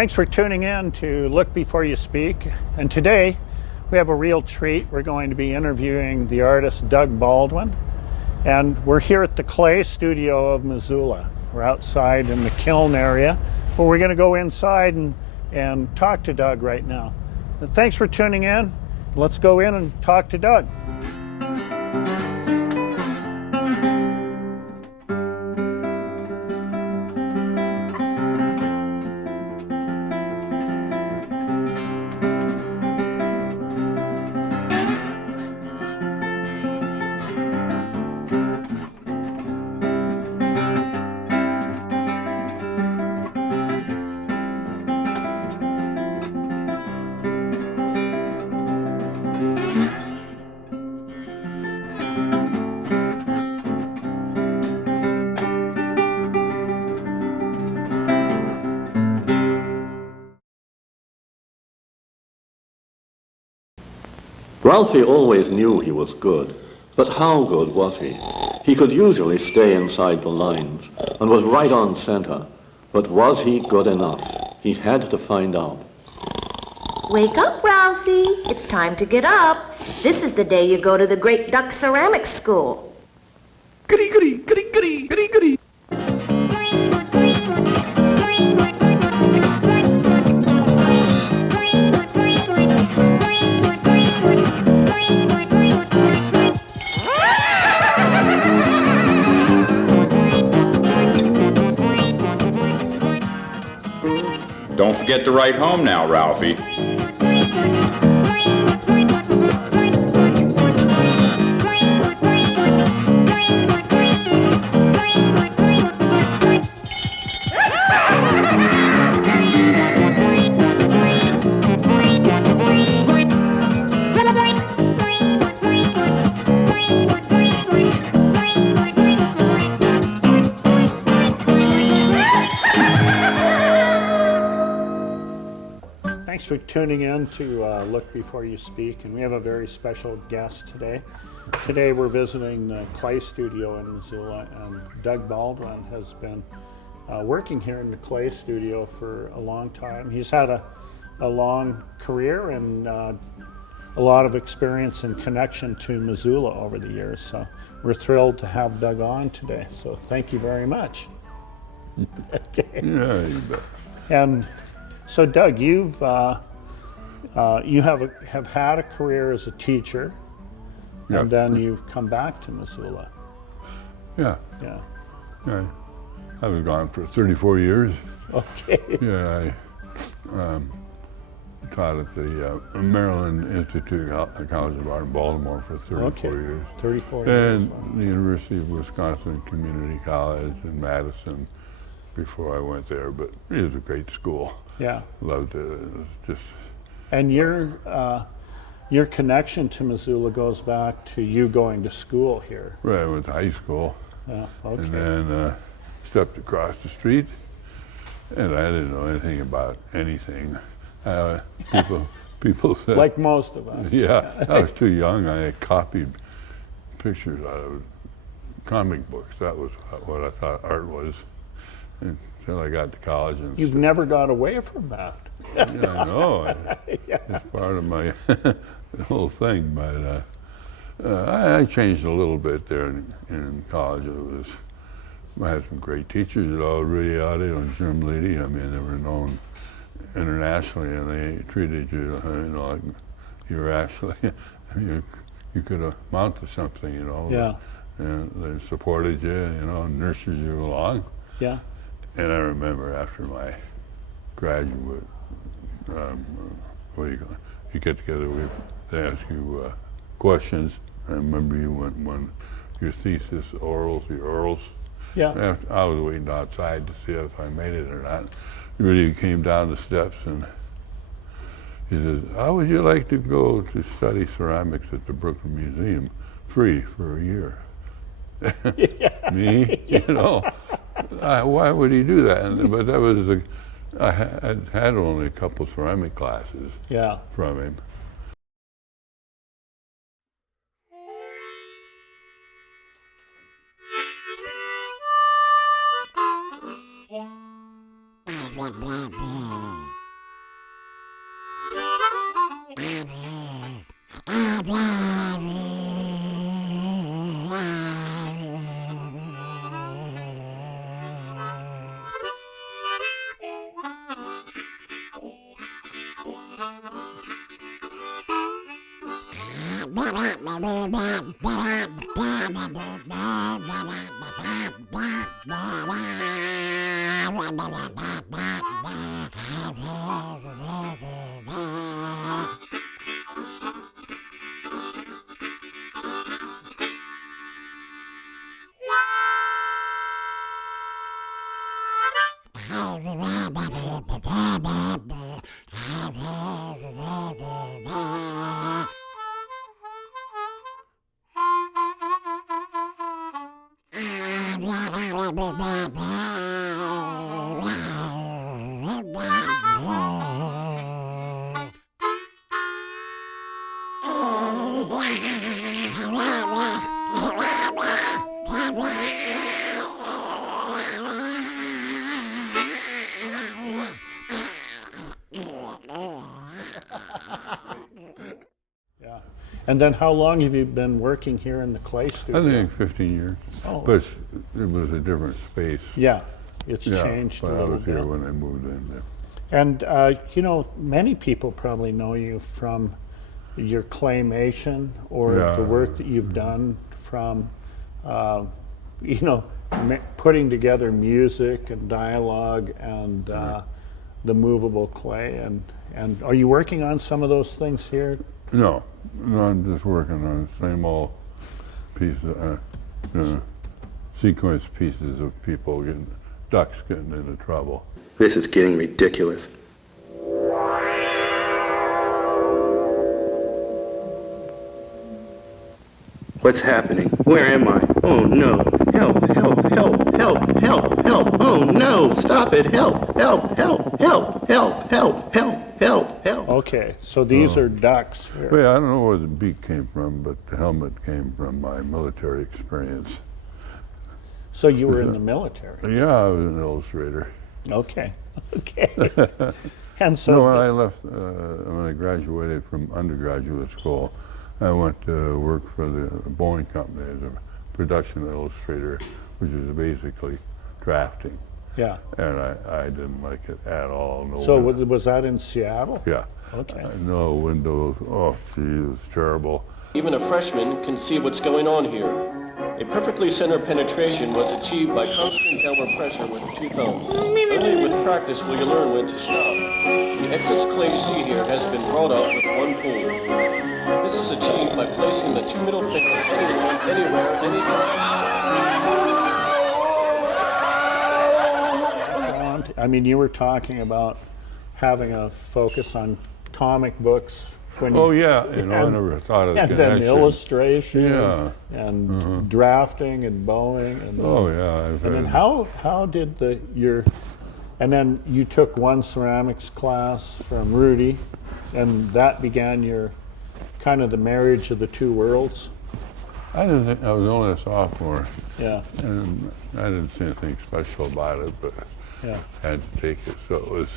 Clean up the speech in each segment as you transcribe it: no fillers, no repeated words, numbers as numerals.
Thanks for tuning in to Look Before You Speak. And today we have a real treat. We're going to be interviewing the artist Doug Baldwin. And we're here at the Clay Studio of Missoula. We're outside in the kiln area, but we're going to go inside and talk to Doug right now. And thanks for tuning in. Let's go in and talk to Doug. Ralphie always knew he was good, but how good was he? He could usually stay inside the lines and was right on center, but was he good enough? He had to find out. Wake up, Ralphie. It's time to get up. This is the day you go to the Great Duck Ceramics School. Goody, goody, goody, goody, goody, goody. Don't forget to write home now, Ralphie. Thanks for tuning in to Look Before You Speak, and we have a very special guest today. Today we're visiting the Clay Studio in Missoula, and Doug Baldwin has been working here in the Clay Studio for a long time. He's had a long career and a lot of experience and connection to Missoula over the years, so we're thrilled to have Doug on today, so thank you very much. Okay. Yeah, you bet. And so, Doug, you have had a career as a teacher, Yep. and then you've come back to Missoula. Yeah. Yeah. I was gone for 34 years. Okay. Yeah, I taught at the Maryland Institute College of Art in Baltimore for 34 years. 34 years. And the University of Wisconsin Community College in Madison before I went there, but it was a great school. Yeah. Loved it. It was just. And your connection to Missoula goes back to you going to school here. Right, I went to high school. Yeah. Okay. And then stepped across the street, and I didn't know anything about anything. People said, like most of us. Yeah, I was too young. I had copied pictures out of comic books. That was what I thought art was until I got to college. And You've never got away from that. Yeah, I know. Yeah. It's part of my whole thing. But I changed a little bit there in college. I had some great teachers at all, Rudy Ade and Jim Leedy. I mean, they were known internationally, and they treated you, like you were actually, you could amount to something, Yeah. And they supported you, and nurtured you along. Yeah. And I remember after my graduate, you get together, they ask you questions. I remember you when your thesis orals. Yeah. I was waiting outside to see if I made it or not. Rudy came down the steps and he says, "How would you like to go to study ceramics at the Brooklyn Museum free for a year?" Yeah. Me, why would he do that? But that was I had only a couple ceramic classes Yeah. from him. blah, blah, blah. Yeah. And then how long have you been working here in the clay I studio? think 15 years. Oh. But it was a different space. Yeah, it's Yeah, changed a but I little was here bit. when I moved in there. And, you know, many people probably know you from your claymation or Yeah. the work that you've done from, you know, putting together music and dialogue and the movable clay. And are you working on some of those things here? No, I'm just working on the same old piece, sequence pieces of people ducks getting into trouble. This is getting ridiculous. What's happening? Where am I? Oh no! Help! Help! Help! Help! Help! Help! Oh no! Stop it! Help! Help! Help! Help! Help! Help! Help! Help! Help! Okay, so these are ducks here. Well, yeah, I don't know where the beak came from, but the helmet came from my military experience. So you were in the military. Yeah, I was an illustrator. Okay, okay. And so No, when I left, when I graduated from undergraduate school, I went to work for the Boeing company as a production illustrator, which is basically drafting. yeah. And I didn't like it at all. No So win- was that in Seattle? yeah. Okay. No windows. Oh, gee, it was terrible. Even a freshman can see what's going on here. A perfectly center penetration was achieved by constant downward pressure with two thumbs. Only with practice will you learn when to stop. The excess clay you see here has been brought up with one pull. This is achieved by placing the two middle fingers anywhere, anytime. I mean, you were talking about having a focus on comic books when Oh, you, yeah. You know, I and- never thought of the and then connection. illustration Yeah. and drafting and bowing and Oh, yeah. I've and then had- how did and then you took one ceramics class from Rudy, and that began your kind of the marriage of the two worlds. I didn't think I was only a sophomore, Yeah, and I didn't see anything special about it, but yeah. I had to take it. So it was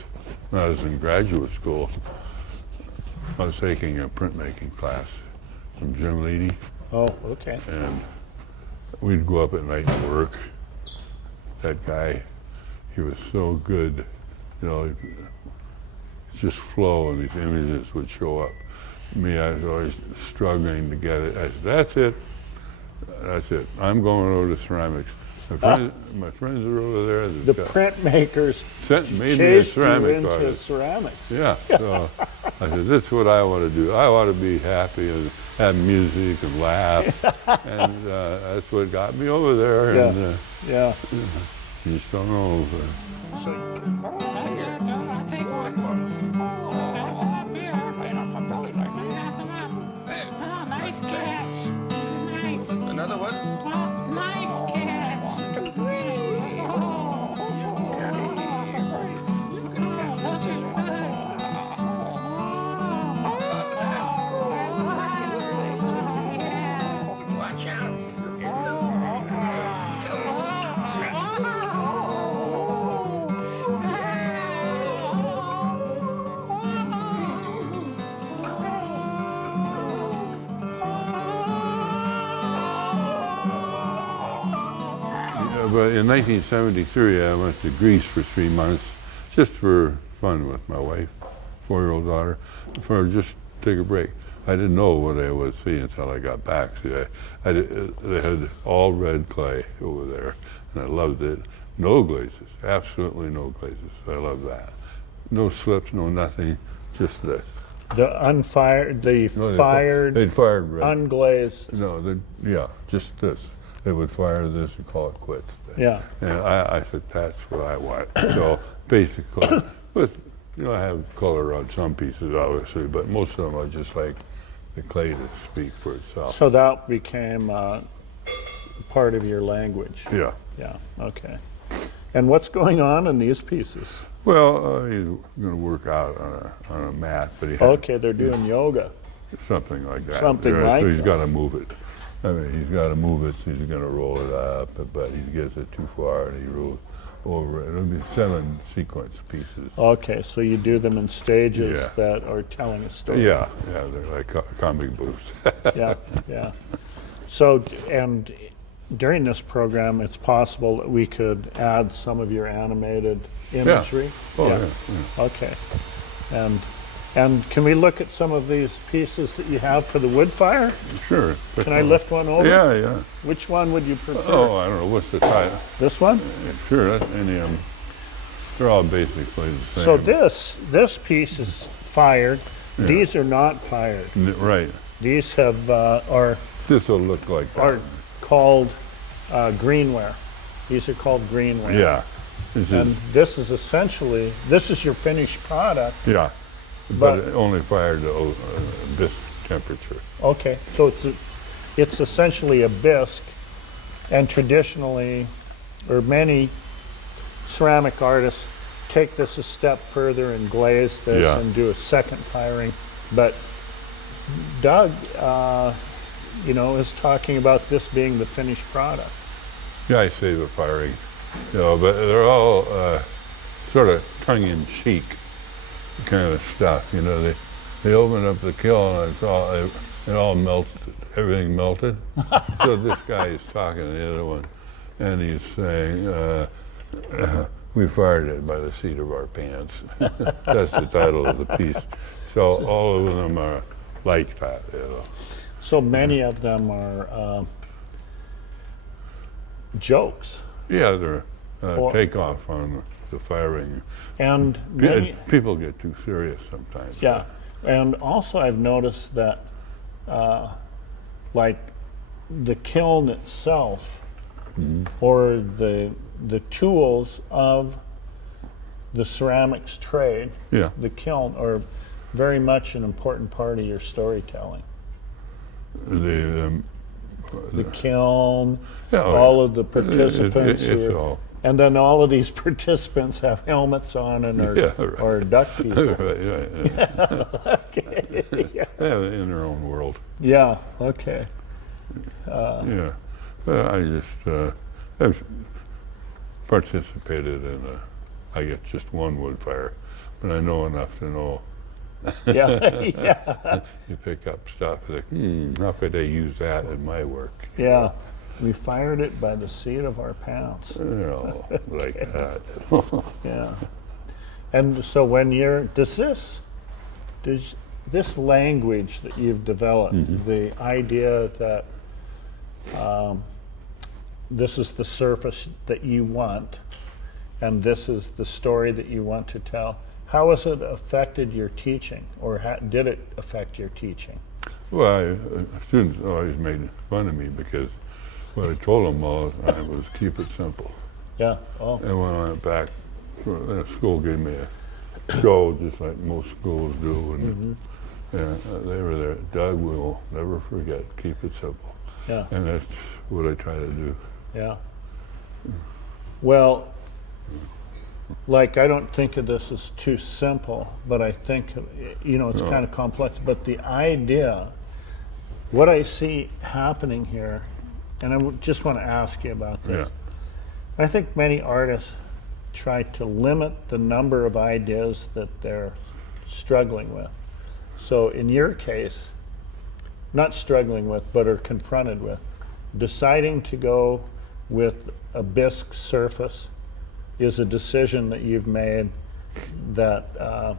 when I was in graduate school. I was taking a printmaking class from Jim Leedy, Oh, okay. and we'd go up at night and work. That guy, he was so good, you know, he'd just flow and these images would show up. Me, I was always struggling to get it. I said, that's it. I'm going over to ceramics. My friends are over there. The printmakers made me a chased you ceramic into artist. ceramics. Yeah, so I said, this is what I want to do. I want to be happy and have music and laugh. And that's what got me over there. Yeah. And Yeah. you just don't know. So, Nice catch. Nice. Another one? Nice catch. Watch out. Yeah, but in 1973, I went to Greece for 3 months, just for fun with my wife. 4-year-old daughter, for just take a break. I didn't know what I would see until I got back. See, they had all red clay over there, and I loved it. No glazes, absolutely no glazes. I love that. No slips, no nothing, just this. The unfired, the No, fired, they'd fired red. unglazed. No, yeah, just this. They would fire this and call it quits. Yeah. And I said, that's what I want. So basically, I have color on some pieces, obviously, but most of them are just like the clay to speak for itself. So that became part of your language. Yeah. Yeah. Okay. And what's going on in these pieces? Well, he's going to work out on a mat, but he has Okay, they're doing yoga. something like that. Something like So he's that. got to move it. I mean, he's got to move it, so he's going to roll it up, but he gets it too far and he rolls over it. It'll be 7 sequence pieces. Okay, so you do them in stages Yeah. that are telling a story. Yeah, they're like comic books. Yeah, yeah. So, and during this program, it's possible that we could add some of your animated imagery? Oh, yeah. Okay. And can we look at some of these pieces that you have for the wood fire? Sure. Can I lift one over? Yeah. Which one would you prefer? Oh, I don't know. What's the title? This one? Sure, any of them. They're all basically the same. So this piece is fired. Yeah. These are not fired. Right. These have are This will look like that. are called greenware. These are called greenware. Yeah. This is, And this is essentially, this is your finished product. yeah. but- But it only fired to this temperature. Okay, so it's essentially a bisque, and traditionally, or many ceramic artists take this a step further and glaze this Yeah. and do a second firing. But Doug, is talking about this being the finished product. Yeah, I say the firing. But they're all sort of tongue-in-cheek kind of stuff. They opened up the kiln and it all melted. Everything melted. So this guy is talking to the other one, and he's saying, "We fired it by the seat of our pants." That's the title of the piece. So all of them are like that. So many of them are jokes, Yeah, they're Or- takeoff on the firing. and many. People get too serious sometimes. Yeah, and also I've noticed that, like, the kiln itself, or the tools of the ceramics trade, Yeah. the kiln, are very much an important part of your storytelling. The kiln, Yeah, all of the it- participants, it's who are- all- and then all of these participants have helmets on and are, Yeah, right. are duck people. right. Okay. Yeah. Yeah, in their own world. Yeah, okay. Yeah. I just I've participated in I get just one wood fire, but I know enough to know. Yeah, yeah, You pick up stuff like, how could I use that in my work? yeah. We fired it by the seat of our pants. Like that. Yeah. And so when does this language that you've developed, the idea that this is the surface that you want, and this is the story that you want to tell, how has it affected your teaching, or did it affect your teaching? Well, students always made fun of me because what I told them all the time was keep it simple. Yeah. Oh. And when I went back, school gave me a show just like most schools do, and they were there. Doug, we'll never forget. Keep it simple. Yeah. And that's what I try to do. Yeah. Well, like, I don't think of this as too simple, but I think, it's No. kind of complex. But the idea, what I see happening here, and I just want to ask you about this. Yeah. I think many artists try to limit the number of ideas that they're struggling with. So in your case, not struggling with, but are confronted with, deciding to go with a bisque surface is a decision that you've made that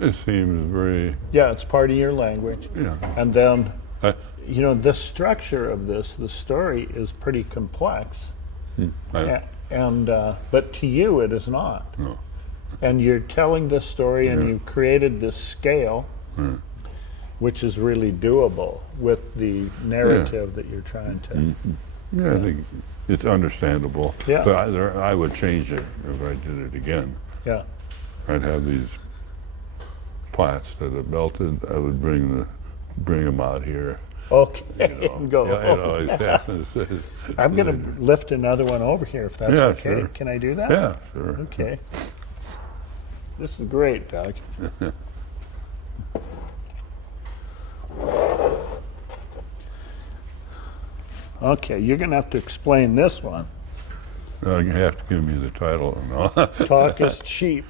It seems very, Yeah, it's part of your language. yeah. And then, I, the structure of this, the story is pretty complex. I, But to you, it is not. no. And you're telling this story, and Yeah. you've created this scale, which is really doable with the narrative that you're trying to. Yeah, I think it's understandable. Yeah. But I would change it if I did it again. Yeah. I'd have these plats that are melted. I would bring them out here. Okay. You know. And go. Yeah, it's- I'm going to lift another one over here if that's Yeah, okay. sure. Can I do that? yeah, sure. Okay. This is great, Doug. Okay, you're going to have to explain this one. You have to give me the title and all. Talk is cheap.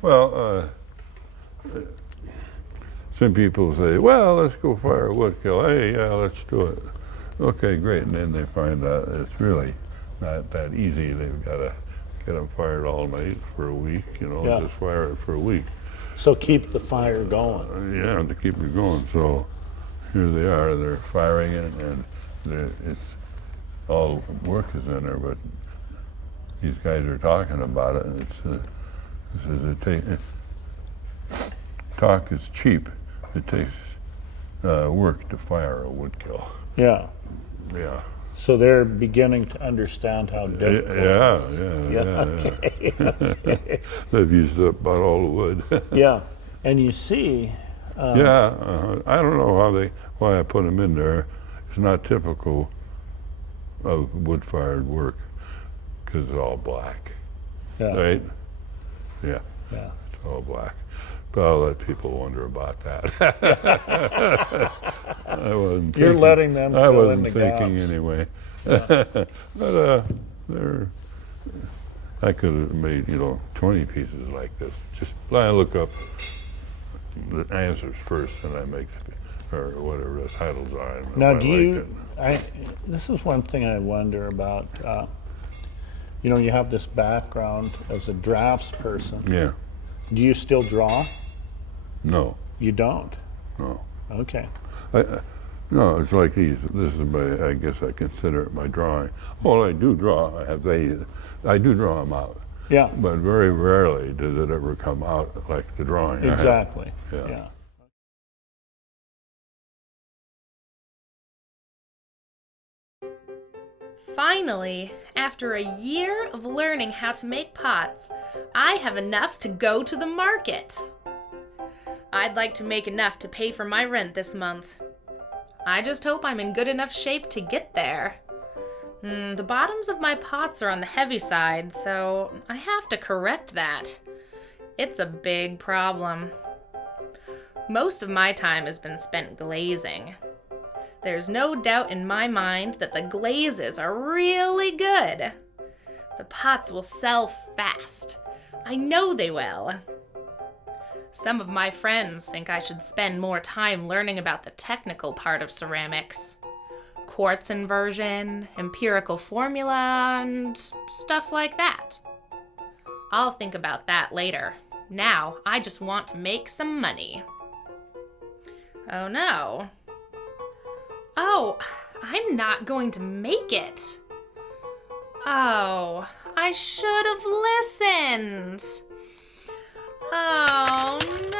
Well, some people say, well, let's go fire a woodkill. Hey, yeah, let's do it. Okay, great. And then they find out it's really not that easy. They've got to get them fired all night for a week, Yeah. just fire it for a week. So keep the fire going. Yeah, to keep it going. So here they are, they're firing it, and it's all work is in there, but these guys are talking about it, and it says talk is cheap. It takes work to fire a woodkill. Yeah. Yeah. So they're beginning to understand how difficult Yeah, it is. yeah. Okay. They've used up about all the wood. Yeah. And you see, Yeah, I don't know why I put them in there. It's not typical of wood-fired work because it's all black, yeah, right? Yeah, yeah. it's all black. But I'll let people wonder about that. I wasn't You're thinking- letting them I fill in wasn't the thinking gaps. anyway. But I could have made 20 pieces like this. Just I look up the answers first, and I make or whatever the titles are. and Now, if I do like it. this is one thing I wonder about. You have this background as a drafts person. Yeah. Do you still draw? No. You don't? No. Okay. No, it's like these. This is I guess I consider it my drawing. Well, I do draw. I do draw them out, Yeah, but very rarely does it ever come out like the drawing. I have. exactly. Yeah. Yeah. Finally, after a year of learning how to make pots, I have enough to go to the market. I'd like to make enough to pay for my rent this month. I just hope I'm in good enough shape to get there. The bottoms of my pots are on the heavy side, so I have to correct that. It's a big problem. Most of my time has been spent glazing. There's no doubt in my mind that the glazes are really good. The pots will sell fast. I know they will. Some of my friends think I should spend more time learning about the technical part of ceramics. Quartz inversion, empirical formula, and stuff like that. I'll think about that later. Now, I just want to make some money. Oh no. Oh, I'm not going to make it. Oh, I should have listened. Oh no.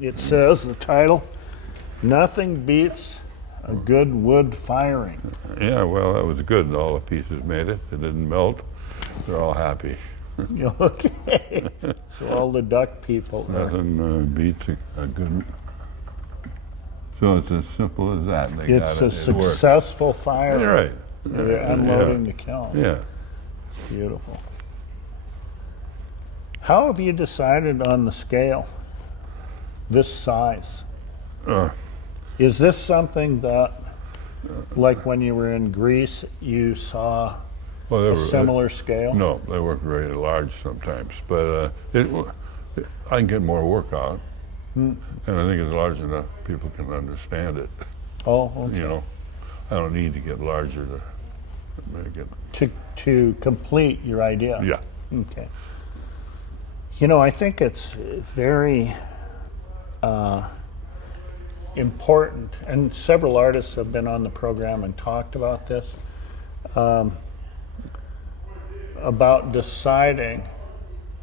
It says the title, "Nothing Beats a Good Wood Firing." Yeah, well, that was good. All the pieces made it. It didn't melt. They're all happy. Okay. So all the duck people are. Nothing beats a good. So it's as simple as that. They It's got a it. It worked. successful fire. You're right. They're unloading the kiln. Yeah. Beautiful. How have you decided on the scale? This size? Uh, Is this something that, like when you were in Greece, you saw well, they a were, similar scale? No, they work very large sometimes, but I can get more work out. And I think it's large enough people can understand it. Oh, okay. You know, I don't need to get larger to make it. To complete your idea. Yeah. Okay. You know, I think it's very important, and several artists have been on the program and talked about this, about deciding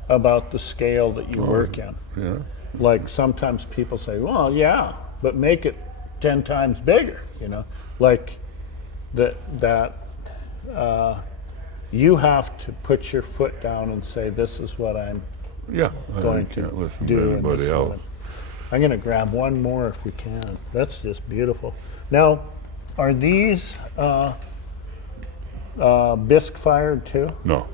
about the scale that you work in. Yeah. Like sometimes people say, well, yeah, but make it 10 times bigger, you know? Like that you have to put your foot down and say, this is what I'm Yeah. going I to can't listen do to in anybody this else. moment. I'm going to grab one more if we can. That's just beautiful. Now, are these bisque fired too? No.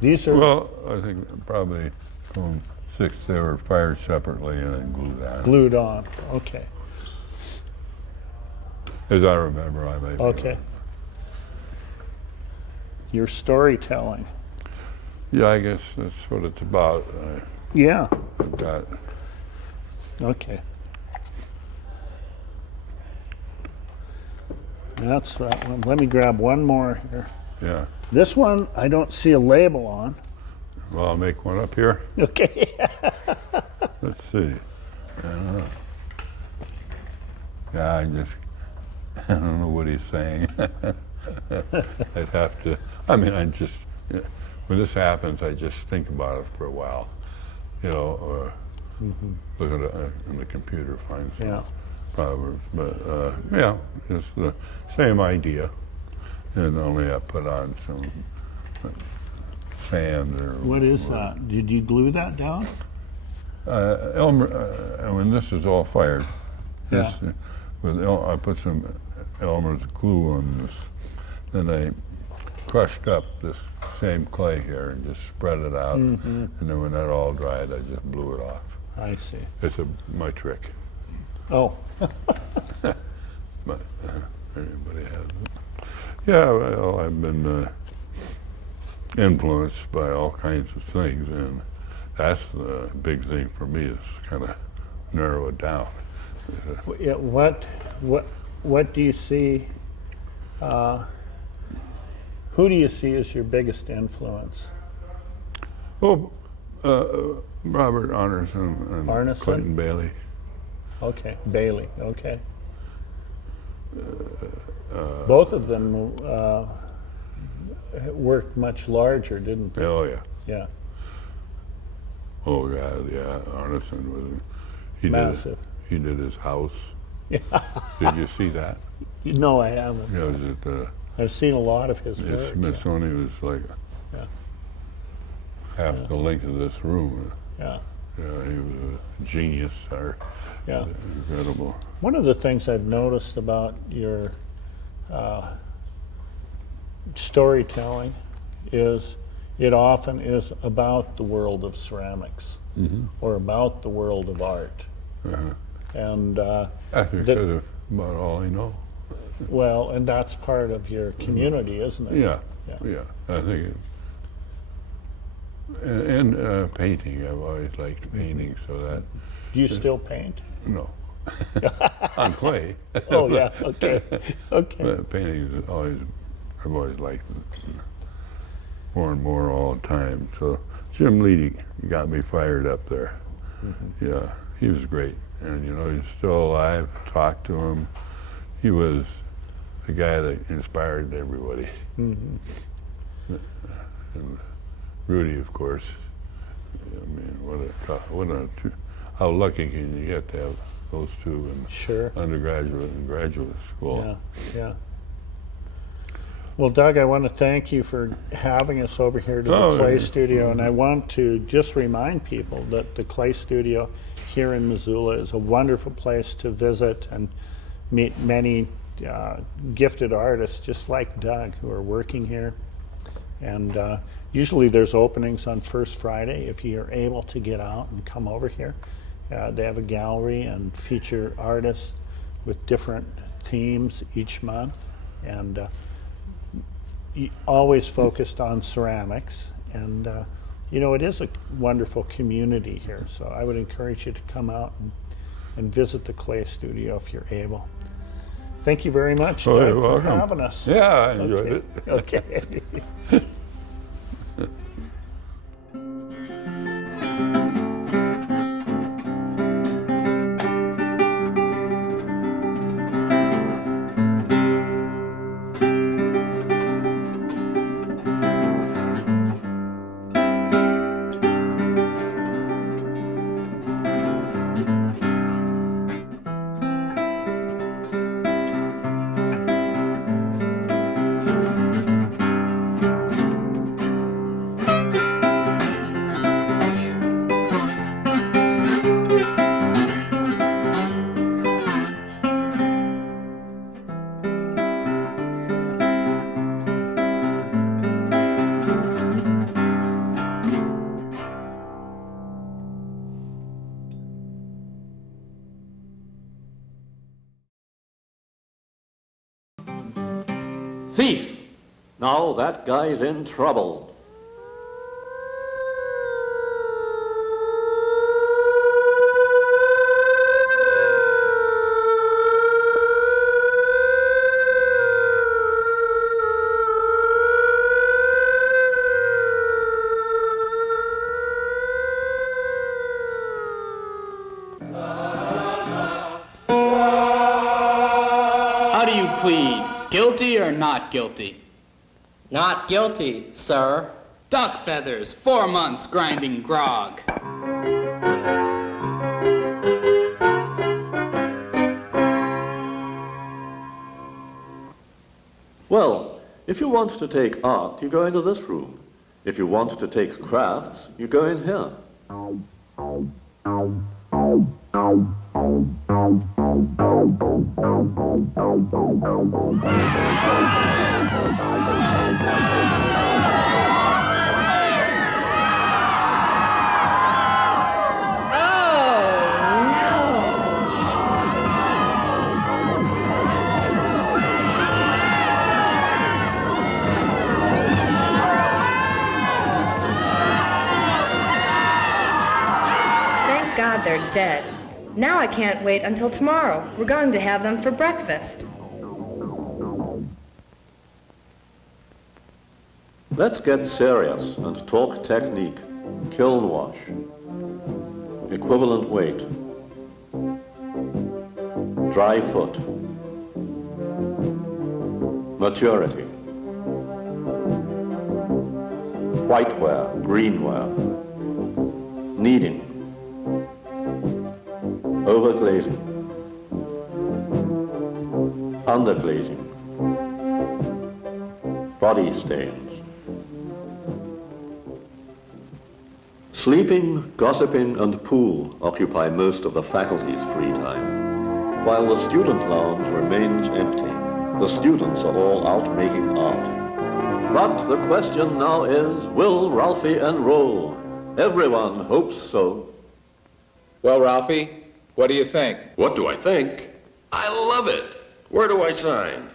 These are Well, I think probably from 6 they were fired separately and then glued on. glued on. Okay. As I remember, I may be Okay. wrong. Your storytelling. Yeah, I guess that's what it's about. Yeah. I've got, Okay. That's that one. Let me grab one more here. yeah. This one I don't see a label on. Well, I'll make one up here. Okay. Let's see. Yeah, I don't know what he's saying. I'd have to, when this happens, I just think about it for a while, you know, or look at it in the computer, find some Yeah. proverbs. But yeah, it's the same idea, and only I put on some sand or. What is that? Did you glue that down? Elmer, when this is all fired, Yeah. I put some Elmer's glue on this, then I crushed up this same clay here and just spread it out, and then when that all dried, I just blew it off. I see. It's my trick, Oh, but anybody has it. Yeah, well, I've been influenced by all kinds of things, and that's the big thing for me is kind of narrow it down. yeah, what do you see? Who do you see as your biggest influence? Oh, Robert Arneson and Arneson? Clayton Bailey. Okay, Bailey. Okay. Both of them worked much larger, didn't they? Oh yeah. Yeah, Oh God, yeah. Arneson was. He massive. He did his house. Did you see that? No, I haven't. Yeah, was it? I've seen a lot of his work. Smithsonian was like Yeah. half the length of this room. Yeah. Yeah, he was a genius. Yeah. Incredible. One of the things I've noticed about your storytelling is it often is about the world of ceramics or about the world of art. And Actually, that- because of about all I know. well, and that's part of your community, isn't it? Yeah, Yeah. yeah. I think it. And painting. I've always liked painting, so that Do you still paint? no. On clay. Oh yeah. Okay. Okay. But painting is always, I've always liked it more and more all the time. So Jim Leedy got me fired up there. Yeah, he was great. And you know, he's still alive, talked to him. He was the guy that inspired everybody. And Rudy, of course. I mean, how lucky can you get to have those two in Sure. undergraduate and graduate school? Yeah. Yeah. Well, Doug, I want to thank you for having us over here to the Clay Studio, and I want to just remind people that the Clay Studio here in Missoula is a wonderful place to visit and meet many gifted artists just like Doug who are working here. And usually there's openings on First Friday if you're able to get out and come over here. They have a gallery and feature artists with different themes each month, and always focused on ceramics. And you know, it is a wonderful community here, so I would encourage you to come out and and visit the clay studio if you're able. Thank you very much, Oh, Doug, you're for welcome. having us. Yeah, I enjoyed it. Okay. Thief! Now that guy's in trouble. How do you plead? Guilty or not guilty? Not guilty, sir. Duck feathers, 4 months grinding grog. Well, if you want to take art, you go into this room. If you want to take crafts, you go in here. Thank God they're dead. Now I can't wait until tomorrow. We're going to have them for breakfast. Let's get serious and talk technique. Kiln wash. Equivalent weight. Dry foot. Maturity. Whiteware, greenware. Kneading. Overglazing. Underglazing. Body stains. Sleeping, gossiping, and pool occupy most of the faculty's free time, while the student lounge remains empty. The students are all out making art. But the question now is, will Ralphie enroll? Everyone hopes so. Well, Ralphie, what do you think? What do I think? I love it. Where do I sign?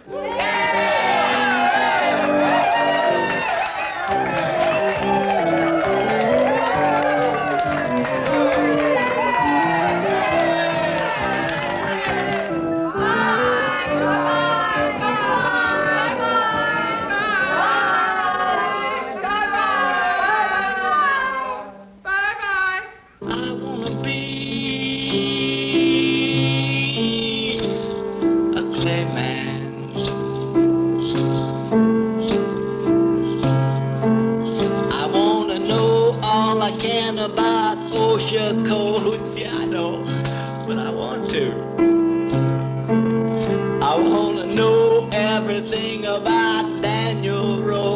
I want to know everything about Daniel Rose.